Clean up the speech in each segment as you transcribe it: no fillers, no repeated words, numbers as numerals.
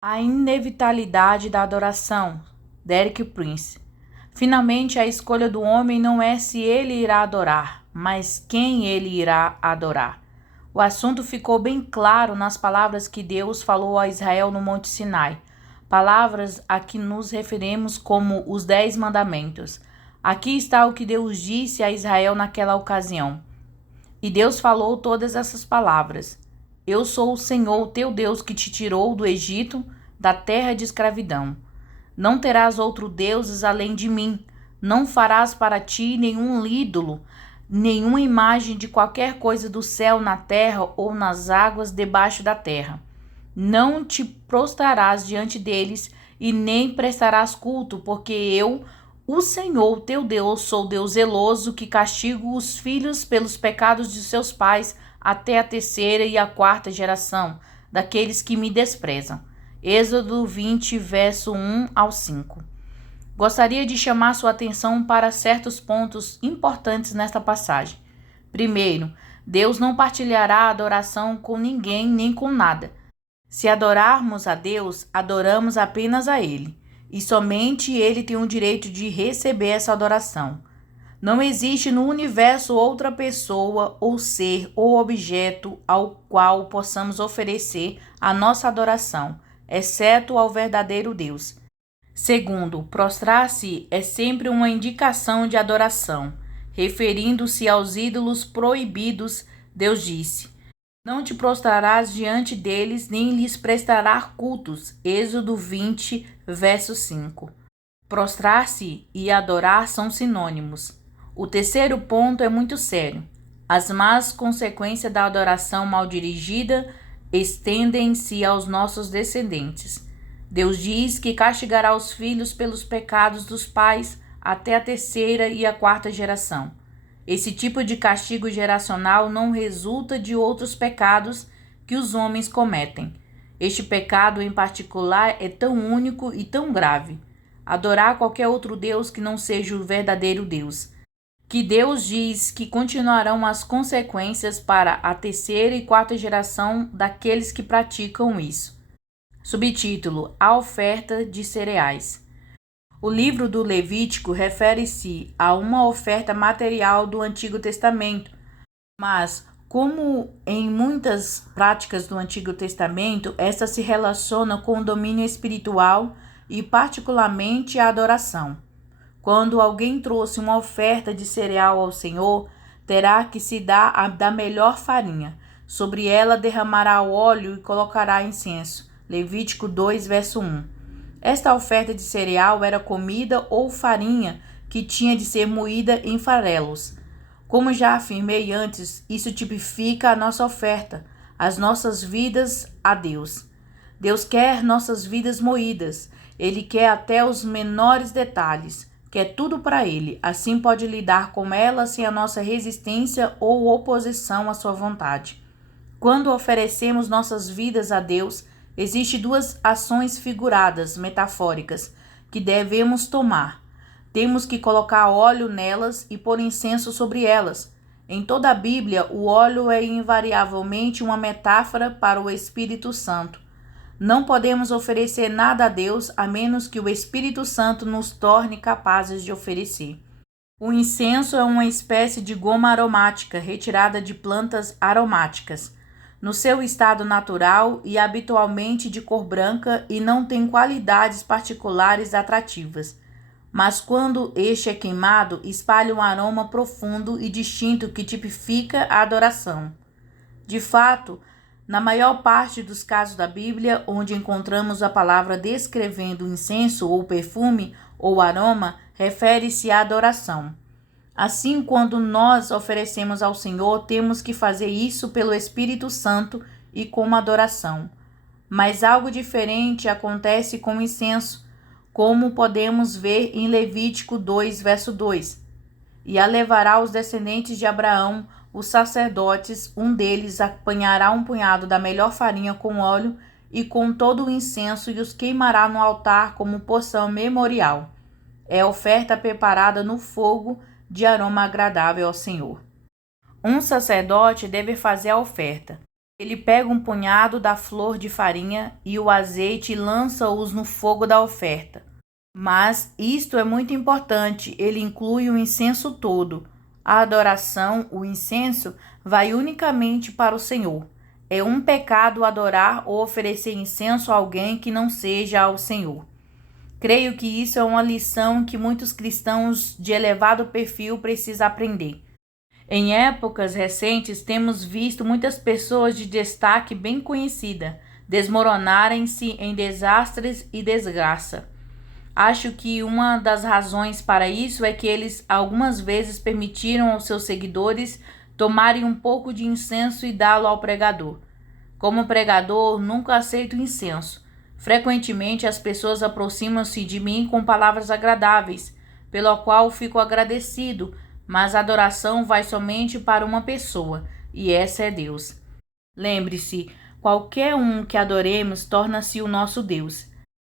A inevitabilidade da adoração. Derek Prince. Finalmente, a escolha do homem não é se ele irá adorar, mas quem ele irá adorar. O assunto ficou bem claro nas palavras que Deus falou a Israel no Monte Sinai, palavras a que nos referimos como os 10 mandamentos. Aqui está o que Deus disse a Israel naquela ocasião. E Deus falou todas essas palavras. Eu sou o Senhor, teu Deus, que te tirou do Egito, da terra de escravidão. Não terás outro deuses além de mim. Não farás para ti nenhum ídolo, nenhuma imagem de qualquer coisa do céu, na terra ou nas águas debaixo da terra. Não te prostrarás diante deles e nem prestarás culto, porque eu, o Senhor, teu Deus, sou Deus zeloso, que castigo os filhos pelos pecados de seus pais até a terceira e a quarta geração, daqueles que me desprezam. Êxodo 20, verso 1 ao 5. Gostaria de chamar sua atenção para certos pontos importantes nesta passagem. Primeiro, Deus não partilhará a adoração com ninguém nem com nada. Se adorarmos a Deus, adoramos apenas a Ele, e somente Ele tem o direito de receber essa adoração. Não existe no universo outra pessoa, ou ser, ou objeto ao qual possamos oferecer a nossa adoração, exceto ao verdadeiro Deus. Segundo, prostrar-se é sempre uma indicação de adoração. Referindo-se aos ídolos proibidos, Deus disse: Não te prostrarás diante deles, nem lhes prestarás cultos. Êxodo 20, verso 5. Prostrar-se e adorar são sinônimos. O terceiro ponto é muito sério. As más consequências da adoração mal dirigida estendem-se aos nossos descendentes. Deus diz que castigará os filhos pelos pecados dos pais até a terceira e a quarta geração. Esse tipo de castigo geracional não resulta de outros pecados que os homens cometem. Este pecado em particular é tão único e tão grave. Adorar qualquer outro Deus que não seja o verdadeiro Deus. Que Deus diz que continuarão as consequências para a terceira e quarta geração daqueles que praticam isso. Subtítulo: A oferta de cereais. O livro do Levítico refere-se a uma oferta material do Antigo Testamento, mas, como em muitas práticas do Antigo Testamento, esta se relaciona com o domínio espiritual e particularmente a adoração. Quando alguém trouxe uma oferta de cereal ao Senhor, terá que se dar da melhor farinha. Sobre ela derramará óleo e colocará incenso. Levítico 2, verso 1. Esta oferta de cereal era comida ou farinha que tinha de ser moída em farelos. Como já afirmei antes, isso tipifica a nossa oferta, as nossas vidas a Deus. Deus quer nossas vidas moídas. Ele quer até os menores detalhes. Quer tudo para Ele. Assim pode lidar com ela sem a nossa resistência ou oposição à sua vontade. Quando oferecemos nossas vidas a Deus, existem duas ações figuradas, metafóricas, que devemos tomar. Temos que colocar óleo nelas e pôr incenso sobre elas. Em toda a Bíblia, o óleo é invariavelmente uma metáfora para o Espírito Santo. Não podemos oferecer nada a Deus a menos que o Espírito Santo nos torne capazes de oferecer. O incenso é uma espécie de goma aromática retirada de plantas aromáticas, no seu estado natural e habitualmente de cor branca, e não tem qualidades particulares atrativas. Mas quando este é queimado, espalha um aroma profundo e distinto que tipifica a adoração. De fato, na maior parte dos casos da Bíblia, onde encontramos a palavra descrevendo o incenso ou perfume ou aroma, refere-se à adoração. Assim, quando nós oferecemos ao Senhor, temos que fazer isso pelo Espírito Santo e como adoração. Mas algo diferente acontece com o incenso, como podemos ver em Levítico 2, verso 2. E a levará os descendentes de Abraão, os sacerdotes, um deles apanhará um punhado da melhor farinha com óleo e com todo o incenso e os queimará no altar como porção memorial. É oferta preparada no fogo de aroma agradável ao Senhor. Um sacerdote deve fazer a oferta. Ele pega um punhado da flor de farinha e o azeite e lança-os no fogo da oferta. Mas isto é muito importante, ele inclui o incenso todo. A adoração, o incenso, vai unicamente para o Senhor. É um pecado adorar ou oferecer incenso a alguém que não seja ao Senhor. Creio que isso é uma lição que muitos cristãos de elevado perfil precisam aprender. Em épocas recentes, temos visto muitas pessoas de destaque bem conhecida desmoronarem-se em desastres e desgraça. Acho que uma das razões para isso é que eles algumas vezes permitiram aos seus seguidores tomarem um pouco de incenso e dá-lo ao pregador. Como pregador, nunca aceito incenso. Frequentemente as pessoas aproximam-se de mim com palavras agradáveis, pelo qual fico agradecido, mas a adoração vai somente para uma pessoa, e essa é Deus. Lembre-se, qualquer um que adoremos torna-se o nosso Deus.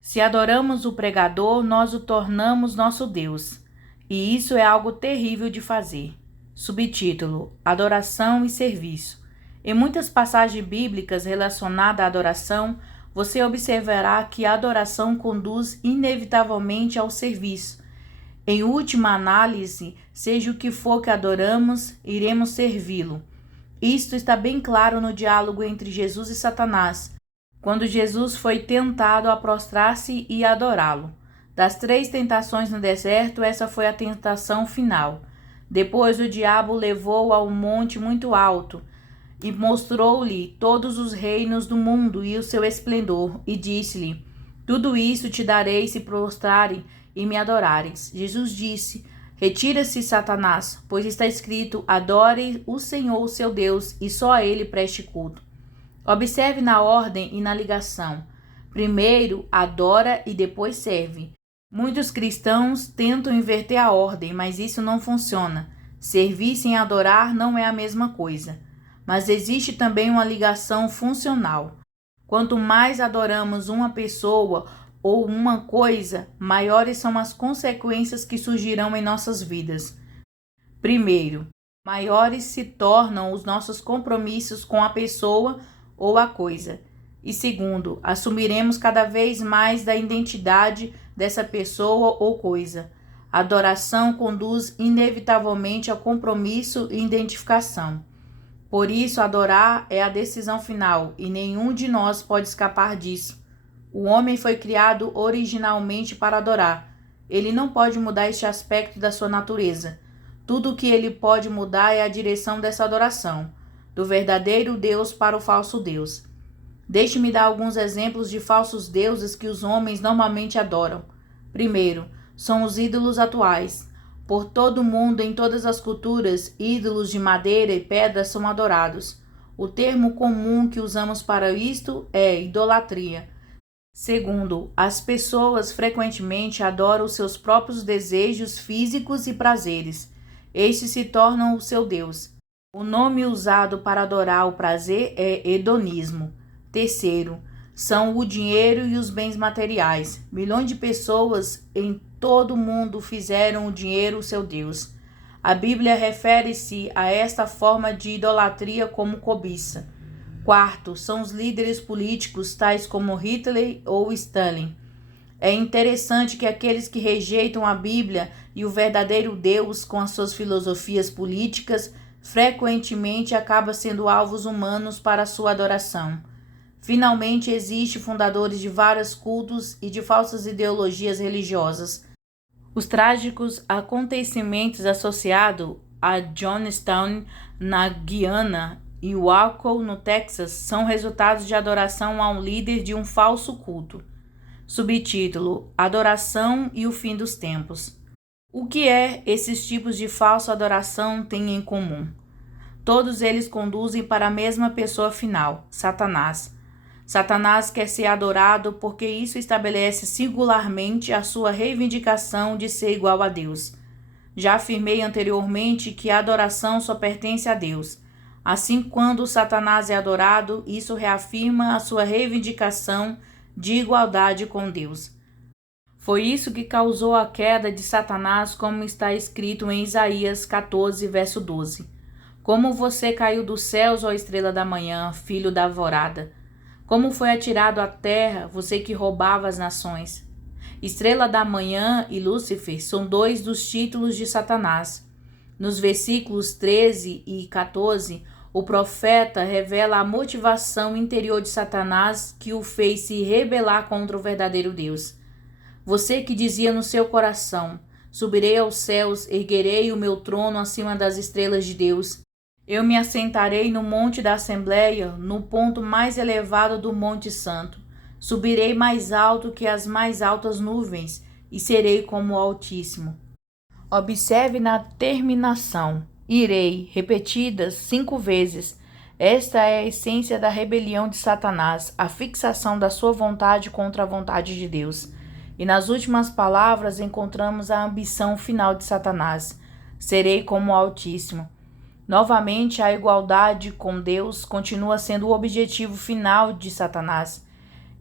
Se adoramos o pregador, nós o tornamos nosso Deus. E isso é algo terrível de fazer. Subtítulo: Adoração e Serviço. Em muitas passagens bíblicas relacionadas à adoração, você observará que a adoração conduz inevitavelmente ao serviço. Em última análise, seja o que for que adoramos, iremos servi-lo. Isto está bem claro no diálogo entre Jesus e Satanás, quando Jesus foi tentado a prostrar-se e adorá-lo. Das 3 tentações no deserto, essa foi a tentação final. Depois o diabo o levou a um monte muito alto e mostrou-lhe todos os reinos do mundo e o seu esplendor, e disse-lhe: Tudo isso te darei se prostrarem e me adorares. Jesus disse: Retira-se, Satanás, pois está escrito: Adore o Senhor, seu Deus, e só a ele preste culto. Observe na ordem e na ligação. Primeiro adora e depois serve. Muitos cristãos tentam inverter a ordem, mas isso não funciona. Servir sem adorar não é a mesma coisa. Mas existe também uma ligação funcional. Quanto mais adoramos uma pessoa ou uma coisa, maiores são as consequências que surgirão em nossas vidas. Primeiro, maiores se tornam os nossos compromissos com a pessoa ou a coisa. E segundo, assumiremos cada vez mais da identidade dessa pessoa ou coisa. A adoração conduz inevitavelmente ao compromisso e identificação. Por isso, adorar é a decisão final e nenhum de nós pode escapar disso. O homem foi criado originalmente para adorar. Ele não pode mudar este aspecto da sua natureza. Tudo o que ele pode mudar é a direção dessa adoração, do verdadeiro Deus para o falso Deus. Deixe-me dar alguns exemplos de falsos deuses que os homens normalmente adoram. Primeiro, são os ídolos atuais. Por todo o mundo, em todas as culturas, ídolos de madeira e pedra são adorados. O termo comum que usamos para isto é idolatria. Segundo, as pessoas frequentemente adoram os seus próprios desejos físicos e prazeres. Estes se tornam o seu Deus. O nome usado para adorar o prazer é hedonismo. Terceiro, são o dinheiro e os bens materiais. Milhões de pessoas em todo o mundo fizeram o dinheiro o seu Deus. A Bíblia refere-se a esta forma de idolatria como cobiça. Quarto, são os líderes políticos tais como Hitler ou Stalin. É interessante que aqueles que rejeitam a Bíblia e o verdadeiro Deus com as suas filosofias políticas frequentemente acabam sendo alvos humanos para a sua adoração. Finalmente, existem fundadores de vários cultos e de falsas ideologias religiosas. Os trágicos acontecimentos associados a Johnstown, na Guiana, e Waco, no Texas, são resultados de adoração a um líder de um falso culto. Subtítulo: Adoração e o fim dos tempos. O que esses tipos de falsa adoração têm em comum? Todos eles conduzem para a mesma pessoa final, Satanás. Satanás quer ser adorado porque isso estabelece singularmente a sua reivindicação de ser igual a Deus. Já afirmei anteriormente que a adoração só pertence a Deus. Assim, quando Satanás é adorado, isso reafirma a sua reivindicação de igualdade com Deus. Foi isso que causou a queda de Satanás, como está escrito em Isaías 14, verso 12. Como você caiu dos céus, ó estrela da manhã, filho da alvorada! Como foi atirado à terra, você que roubava as nações! Estrela da manhã e Lúcifer são dois dos títulos de Satanás. Nos versículos 13 e 14, o profeta revela a motivação interior de Satanás que o fez se rebelar contra o verdadeiro Deus. Você que dizia no seu coração: subirei aos céus, erguerei o meu trono acima das estrelas de Deus. Eu me assentarei no monte da Assembleia, no ponto mais elevado do Monte Santo. Subirei mais alto que as mais altas nuvens e serei como o Altíssimo. Observe na terminação. Irei, repetidas 5 vezes. Esta é a essência da rebelião de Satanás, a fixação da sua vontade contra a vontade de Deus. E nas últimas palavras encontramos a ambição final de Satanás: serei como o Altíssimo. Novamente, a igualdade com Deus continua sendo o objetivo final de Satanás.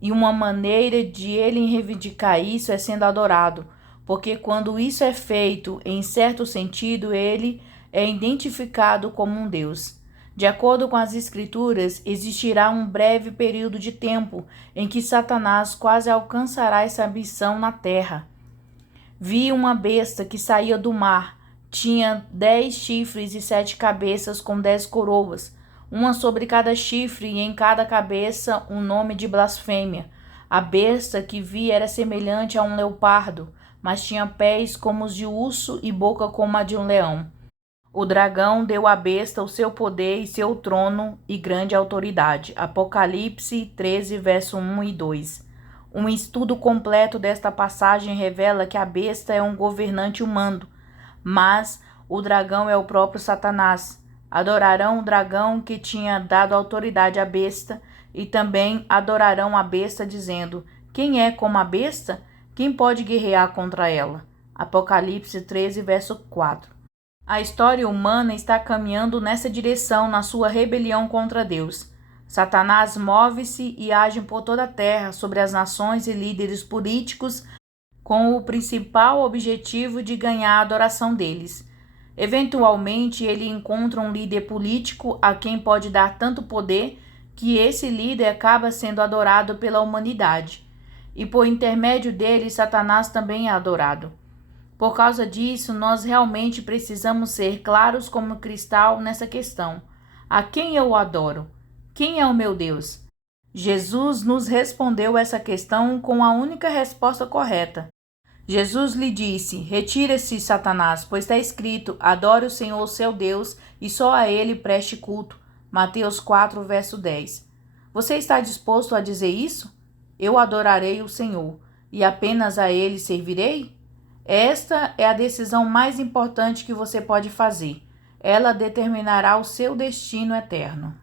E uma maneira de ele reivindicar isso é sendo adorado, porque quando isso é feito, em certo sentido, ele é identificado como um Deus. De acordo com as Escrituras, existirá um breve período de tempo em que Satanás quase alcançará essa ambição na terra. Vi uma besta que saía do mar. Tinha 10 chifres e 7 cabeças com 10 coroas, uma sobre cada chifre e em cada cabeça um nome de blasfêmia. A besta que vi era semelhante a um leopardo, mas tinha pés como os de urso e boca como a de um leão. O dragão deu à besta o seu poder e seu trono e grande autoridade. Apocalipse 13, verso 1 e 2. Um estudo completo desta passagem revela que a besta é um governante humano, mas o dragão é o próprio Satanás. Adorarão o dragão que tinha dado autoridade à besta e também adorarão a besta dizendo: quem é como a besta? Quem pode guerrear contra ela? Apocalipse 13, verso 4. A história humana está caminhando nessa direção na sua rebelião contra Deus. Satanás move-se e age por toda a terra sobre as nações e líderes políticos com o principal objetivo de ganhar a adoração deles. Eventualmente, ele encontra um líder político a quem pode dar tanto poder que esse líder acaba sendo adorado pela humanidade. E por intermédio dele, Satanás também é adorado. Por causa disso, nós realmente precisamos ser claros como cristal nessa questão. A quem eu adoro? Quem é o meu Deus? Jesus nos respondeu essa questão com a única resposta correta. Jesus lhe disse: retire-se, Satanás, pois está escrito: adore o Senhor seu Deus e só a ele preste culto. Mateus 4, verso 10. Você está disposto a dizer isso? Eu adorarei o Senhor e apenas a ele servirei? Esta é a decisão mais importante que você pode fazer. Ela determinará o seu destino eterno.